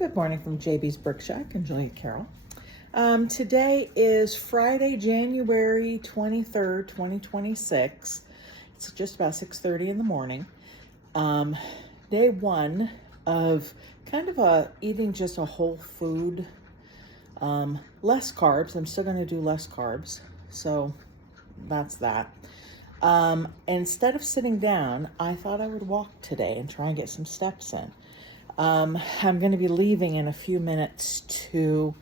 Good morning from JB's Brick Shack and Julia Carroll. Today is Friday, January 23rd, 2026. It's just about 6:30 in the morning. Day one of kind of eating just a whole food, less carbs. I'm still going to do less carbs, so that's that. Instead of sitting down, I thought I would walk today and try and get some steps in. I'm going to be leaving in a few minutes to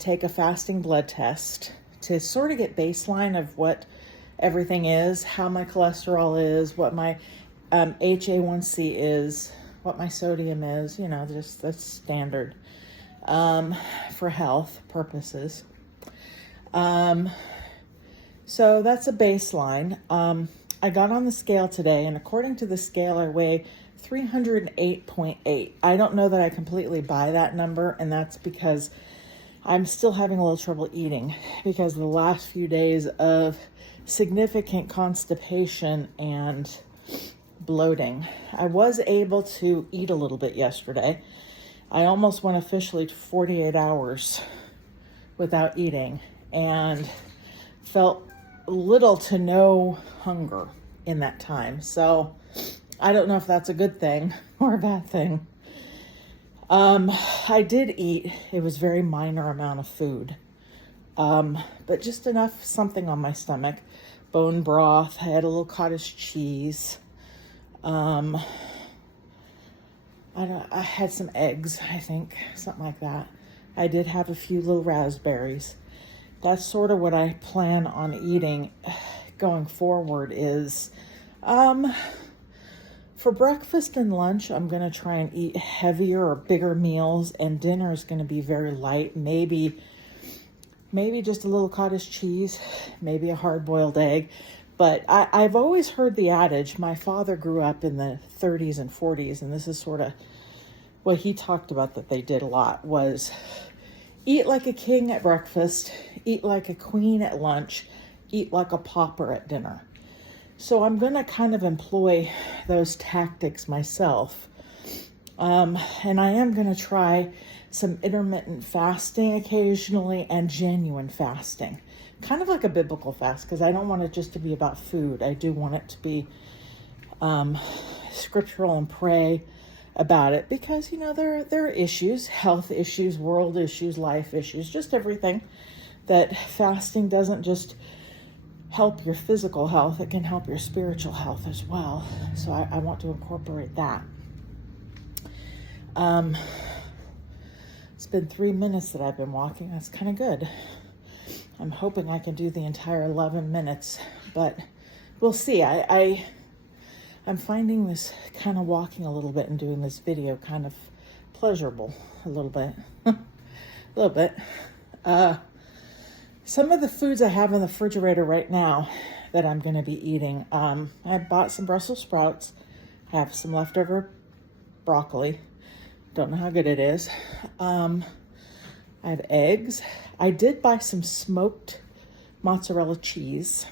take a fasting blood test to sort of get baseline of what everything is, how my cholesterol is, what my HA1C is, what my sodium is, just that's standard for health purposes. So that's a baseline. I got on the scale today, and according to the scale, I weigh 308.8. I don't know that I completely buy that number, and that's because I'm still having a little trouble eating because of the last few days of significant constipation and bloating. I was able to eat a little bit yesterday. I almost went officially to 48 hours without eating and felt little to no hunger in that time. So I don't know if that's a good thing or a bad thing. I did eat. It was very minor amount of food, but just enough something on my stomach. Bone broth. I had a little cottage cheese. I had some eggs, I think, something like that. I did have a few little raspberries. That's sort of what I plan on eating going forward is, for breakfast and lunch, I'm going to try and eat heavier or bigger meals, and dinner is going to be very light. Maybe just a little cottage cheese, maybe a hard-boiled egg. But I've always heard the adage, my father grew up in the 30s and 40s, and this is sort of what he talked about that they did a lot, was eat like a king at breakfast, eat like a queen at lunch, eat like a pauper at dinner. So I'm going to kind of employ those tactics myself. And I am going to try some intermittent fasting occasionally and genuine fasting. Kind of like a biblical fast, because I don't want it just to be about food. I do want it to be scriptural and pray about it because, there are issues, health issues, world issues, life issues, just everything that fasting doesn't just help your physical health, it can help your spiritual health as well. So I want to incorporate that. It's been 3 minutes that I've been walking. That's kind of good. I'm hoping I can do the entire 11 minutes, but we'll see. I'm finding this kind of walking a little bit and doing this video kind of pleasurable a little bit. A little bit. Some of the foods I have in the refrigerator right now that I'm going to be eating, I bought some Brussels sprouts. I have some leftover broccoli. Don't know how good it is. I have eggs. I did buy some smoked mozzarella cheese.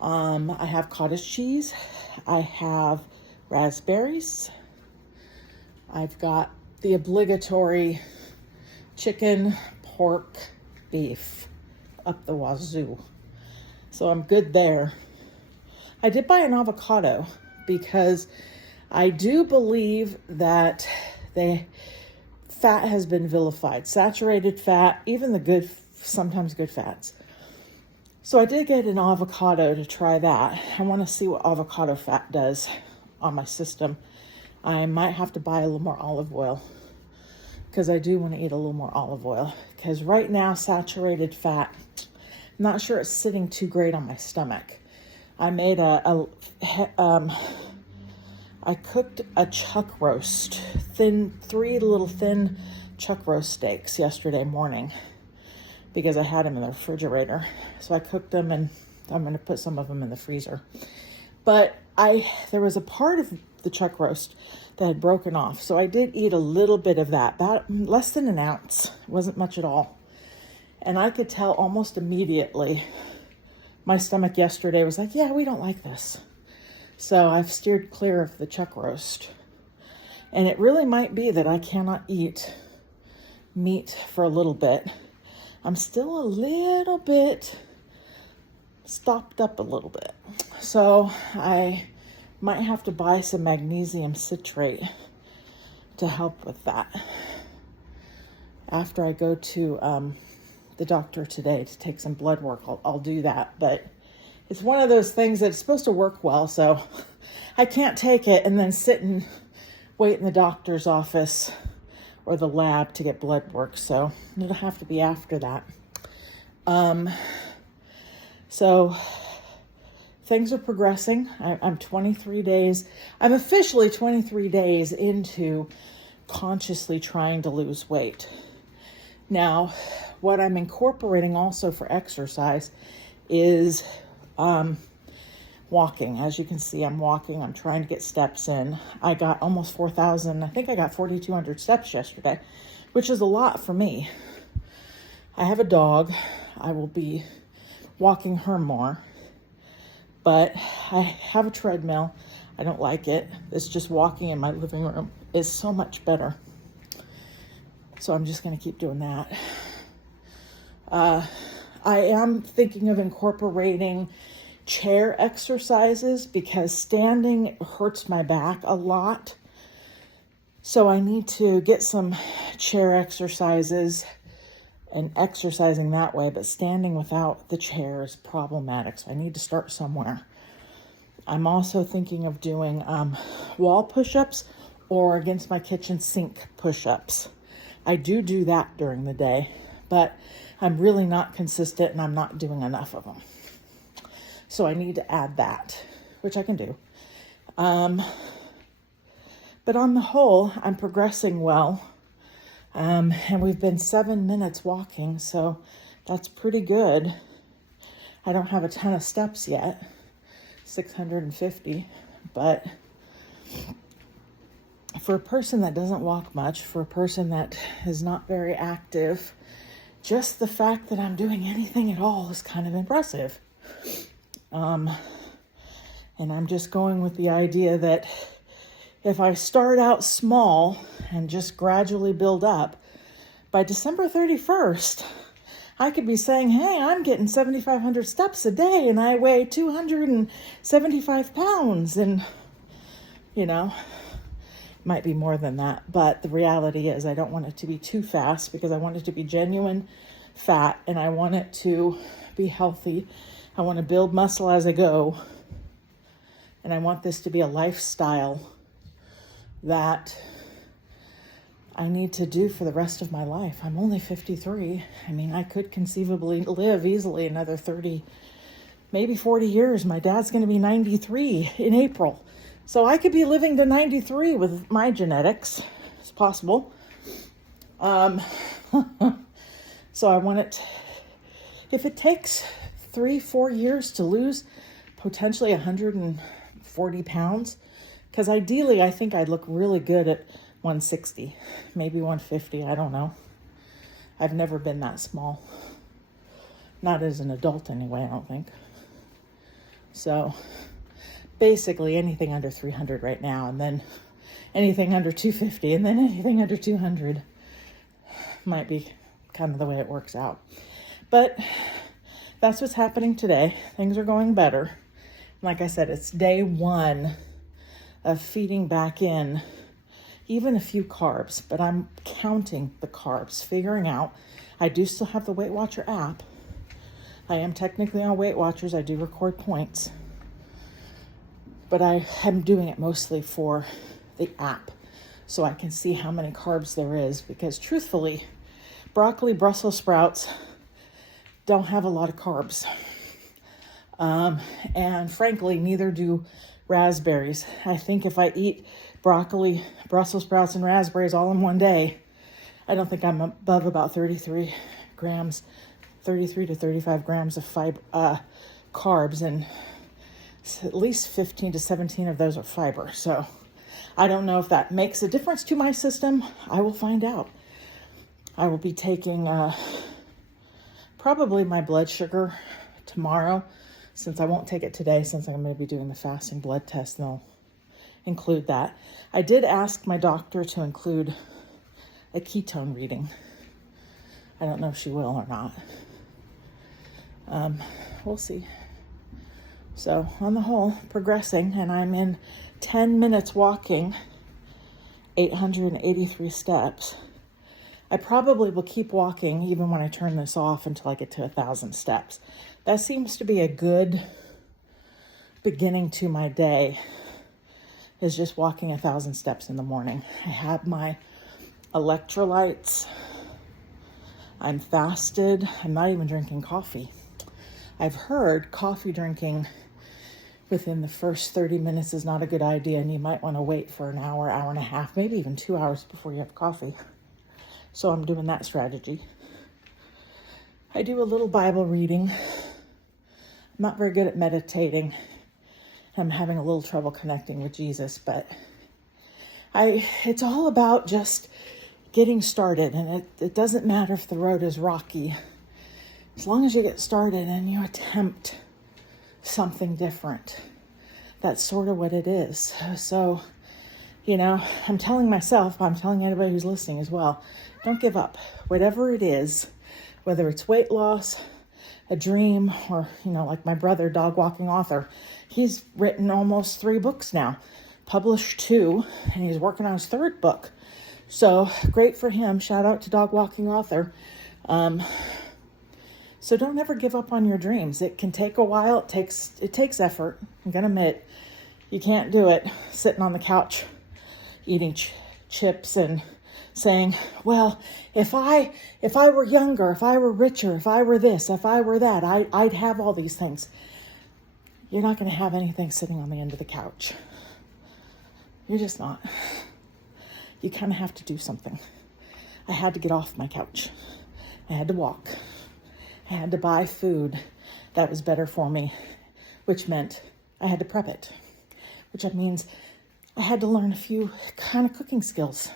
I have cottage cheese. I have raspberries. I've got the obligatory chicken, pork, beef up the wazoo. So I'm good there. I did buy an avocado because I do believe that the fat has been vilified. Saturated fat, even the good, sometimes good fats. So I did get an avocado to try that. I want to see what avocado fat does on my system. I might have to buy a little more olive oil because I do want to eat a little more olive oil. Because right now, saturated fat, I'm not sure it's sitting too great on my stomach. I made I cooked a chuck roast, three little thin chuck roast steaks yesterday morning because I had them in the refrigerator. So I cooked them and I'm going to put some of them in the freezer. But there was a part of the chuck roast that had broken off. So I did eat a little bit of that, about less than an ounce. It wasn't much at all. And I could tell almost immediately, my stomach yesterday was like, yeah, we don't like this. So I've steered clear of the chuck roast. And it really might be that I cannot eat meat for a little bit. I'm still a little bit stopped up a little bit. So I might have to buy some magnesium citrate to help with that. After I go to the doctor today to take some blood work, I'll do that. But it's one of those things that's supposed to work well, so I can't take it and then sit and wait in the doctor's office or the lab to get blood work. So it'll have to be after that. So things are progressing. I'm 23 days. I'm officially 23 days into consciously trying to lose weight. Now, what I'm incorporating also for exercise is walking. As you can see, I'm walking. I'm trying to get steps in. I got almost 4,000. I think I got 4,200 steps yesterday, which is a lot for me. I have a dog. I will be walking her more, but I have a treadmill. I don't like it. It's just walking in my living room is so much better. So I'm just going to keep doing that. I am thinking of incorporating chair exercises because standing hurts my back a lot. So I need to get some chair exercises and exercising that way, but standing without the chair is problematic. So I need to start somewhere. I'm also thinking of doing wall push-ups or against my kitchen sink push-ups. I do that during the day, but I'm really not consistent and I'm not doing enough of them. So I need to add that, which I can do. But on the whole, I'm progressing well. And we've been 7 minutes walking, so that's pretty good. I don't have a ton of steps yet, 650, but for a person that doesn't walk much, for a person that is not very active, just the fact that I'm doing anything at all is kind of impressive. And I'm just going with the idea that if I start out small and just gradually build up, by December 31st, I could be saying, hey, I'm getting 7,500 steps a day and I weigh 275 pounds. And, might be more than that. But the reality is I don't want it to be too fast because I want it to be genuine fat and I want it to be healthy. I want to build muscle as I go. And I want this to be a lifestyle that I need to do for the rest of my life. I'm only 53. I mean, I could conceivably live easily another 30, maybe 40 years. My dad's going to be 93 in April. So I could be living to 93 with my genetics. It's possible. So I want it, if it takes 3-4 years to lose potentially 140 pounds, because ideally I think I'd look really good at 160, maybe 150, I don't know. I've never been that small. Not as an adult anyway, I don't think. So basically anything under 300 right now, and then anything under 250, and then anything under 200 might be kind of the way it works out. But that's what's happening today. Things are going better. Like I said, it's day 1 of feeding back in even a few carbs, but I'm counting the carbs, figuring out. I do still have the Weight Watcher app. I am technically on Weight Watchers. I do record points, but I am doing it mostly for the app so I can see how many carbs there is, because truthfully, broccoli, Brussels sprouts don't have a lot of carbs. And frankly, neither do raspberries. I think if I eat broccoli, Brussels sprouts, and raspberries all in one day, I don't think I'm above about 33 to 35 grams of carbs, and at least 15 to 17 of those are fiber. So I don't know if that makes a difference to my system. I will find out. I will be taking probably my blood sugar tomorrow, since I won't take it today, since I'm going to be doing the fasting blood test, and include that. I did ask my doctor to include a ketone reading. I don't know if she will or not. We'll see. So on the whole, progressing, and I'm in 10 minutes walking, 883 steps. I probably will keep walking even when I turn this off until I get to 1,000 steps. That seems to be a good beginning to my day, is just walking 1,000 steps in the morning. I have my electrolytes. I'm fasted. I'm not even drinking coffee. I've heard coffee drinking within the first 30 minutes is not a good idea, and you might want to wait for an hour, hour and a half, maybe even 2 hours before you have coffee. So I'm doing that strategy. I do a little Bible reading. I'm not very good at meditating. I'm having a little trouble connecting with Jesus, but it's all about just getting started, and it doesn't matter if the road is rocky. As long as you get started and you attempt something different, that's sort of what it is. So, I'm telling myself, I'm telling anybody who's listening as well, don't give up. Whatever it is, whether it's weight loss, a dream, or, like my brother, dog walking author, he's written almost 3 books now, published 2, and he's working on his 3rd book. So great for him. Shout out to dog walking author. So don't ever give up on your dreams. It can take a while. It takes effort. I'm going to admit, you can't do it sitting on the couch eating chips and saying, well, if I were younger, if I were richer, if I were this, if I were that, I'd have all these things. You're not going to have anything sitting on the end of the couch. You're just not. You kind of have to do something. I had to get off my couch. I had to walk. I had to buy food that was better for me, which meant I had to prep it, which means I had to learn a few kind of cooking skills.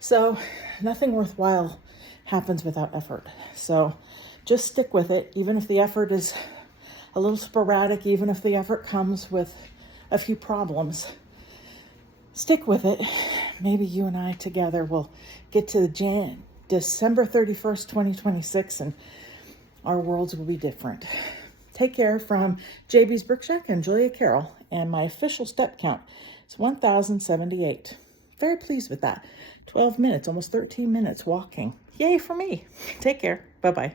So nothing worthwhile happens without effort. So just stick with it, even if the effort is a little sporadic, even if the effort comes with a few problems. Stick with it. Maybe you and I together will get to December 31st, 2026, and our worlds will be different. Take care from JB's Brick Shack and Julia Carroll, and my official step count is 1,078. Very pleased with that. 12 minutes, almost 13 minutes walking. Yay for me. Take care. Bye-bye.